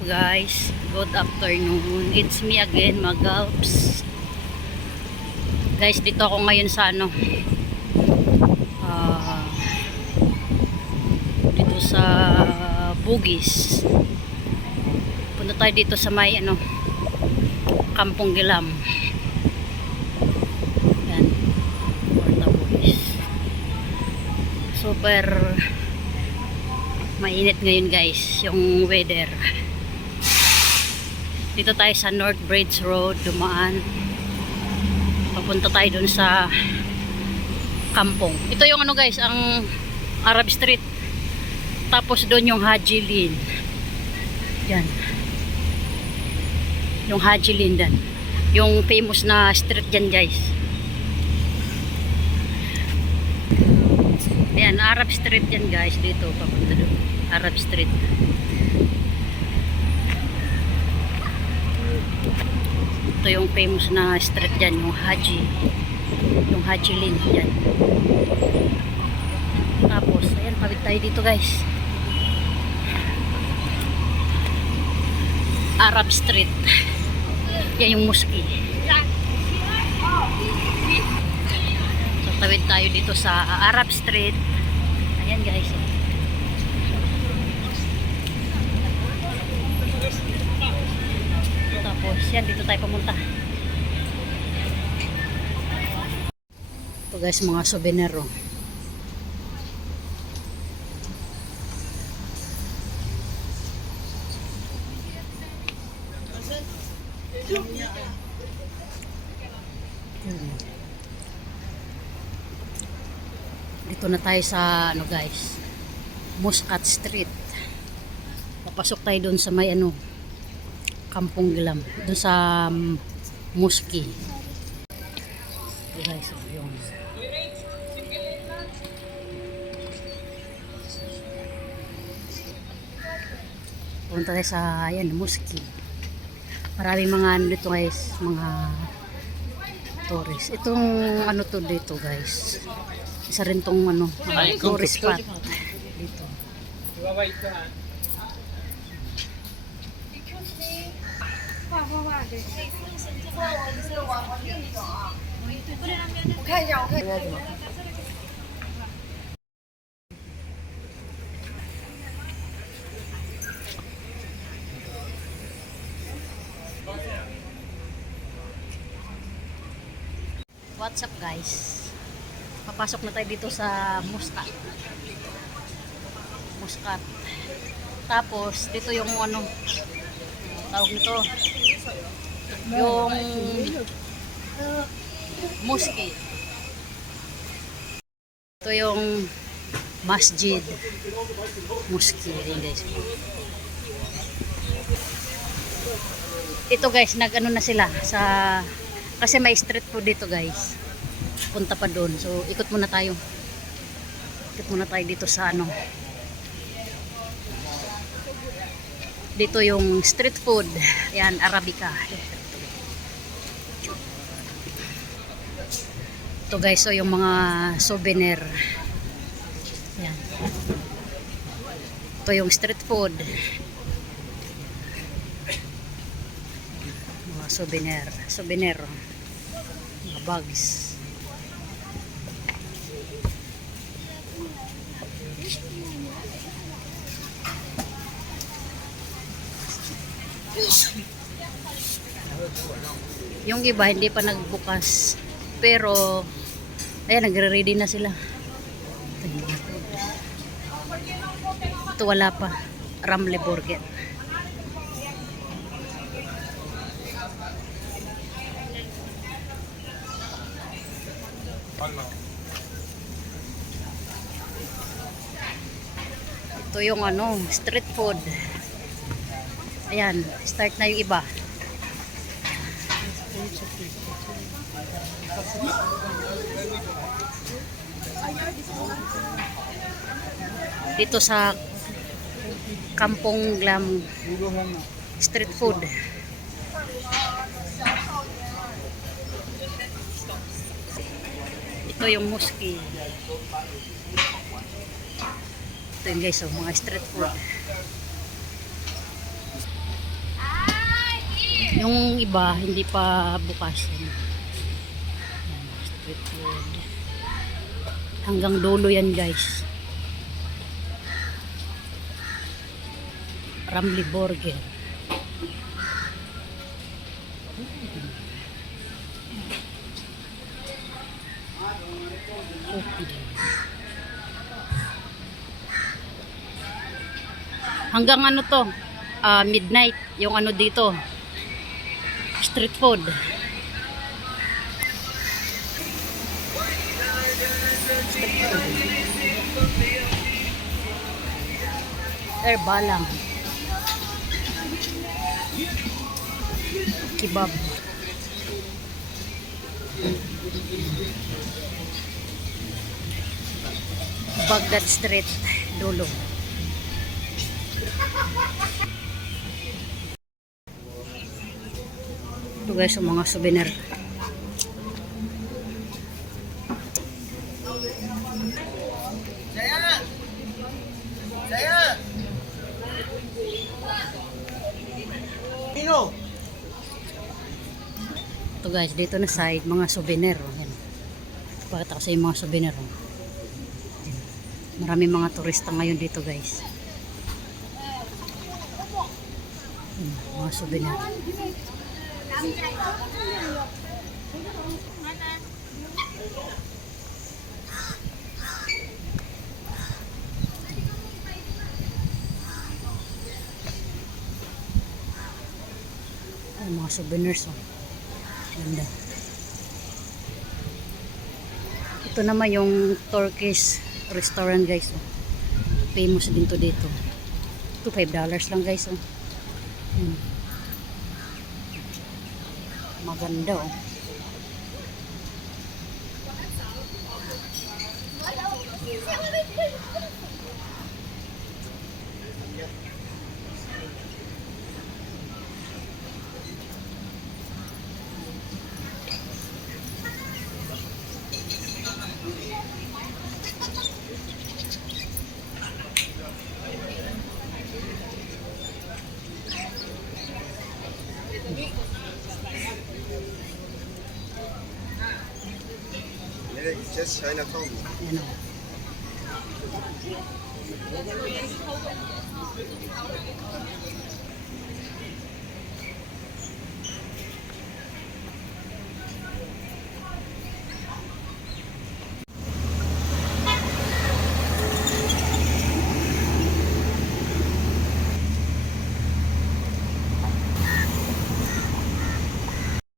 Guys, good afternoon. It's me again, Magalps. Guys, dito ako ngayon sa dito sa Bugis. Punta tayo dito sa may Kampong Gilam. Yan, Porta Bugis. Super mainit ngayon guys, yung weather. Dito tayo sa North Bridge Road, dumaan. Papunta tayo dun sa Kampong. Ito yung guys, ang Arab Street. Tapos doon yung Haji Lane. Yan. Yung Haji Lane dan. Yung famous na street dyan guys. Yan, Arab Street yan guys. Dito, papunta doon. Arab Street. Ito yung famous na street dyan, yung Haji Lane dyan. Tapos, ayan, pawid tayo dito guys. Arab Street. Yan yung mosque. So, tawid tayo dito sa Arab Street. Ayan guys. Tapos, yan, dito tayo pumunta. Ito guys, mga souvenir. Dito na tayo sa guys, Muscat Street. Papasok tayo doon sa may Kampong Gilam, doon sa mosque. Ito guys, yung punta tayo sa mosque. Maraming mga dito guys, mga tourist. Itong to dito guys, isa rin tong tourist spot dito. What's up guys? Papasok na tayo dito sa Muscat. Tapos dito yung tawag nito, yung mosque. Ito yung masjid, mosque din guys. Ito guys, na sila sa, kasi may street food dito guys. Punta pa doon. So ikot muna tayo. Ikot muna tayo dito sa dito yung street food. Yan, Arabica. Ito guys, so yung mga souvenir. Yan. Ito yung street food. Mga souvenir. Mga bags. Yung iba hindi pa nagbukas, pero ayan, nagre-ready na sila. Ito wala pa, Ramly Burger. Ito yung street food. Ayan, start na yung iba. Dito sa Kampong Gilam street food. Ito yung mosque. Ito yung guys, mga street food. Yung iba, hindi pa bukas. Yan, street food. Hanggang dulo yan guys. Ramly Burger. Hanggang ano to, midnight yung ano dito, street food. Balang kebab. Baghdad Street, dulo. Ito guys, yung mga souvenir. Ito guys, dito na side, mga souvenir. Yan. Pakita ko sa yung mga souvenir. Marami mga turista ngayon dito guys. Mga souvenir. Mga souvenirs. Oh. Ganda. Ito naman yung Turkish restaurant guys. Oh. Famous din to dito. Ito $5 lang guys. Oh. Maganda oh. Nereye gideceğiz? Chinatown mu? Yan o.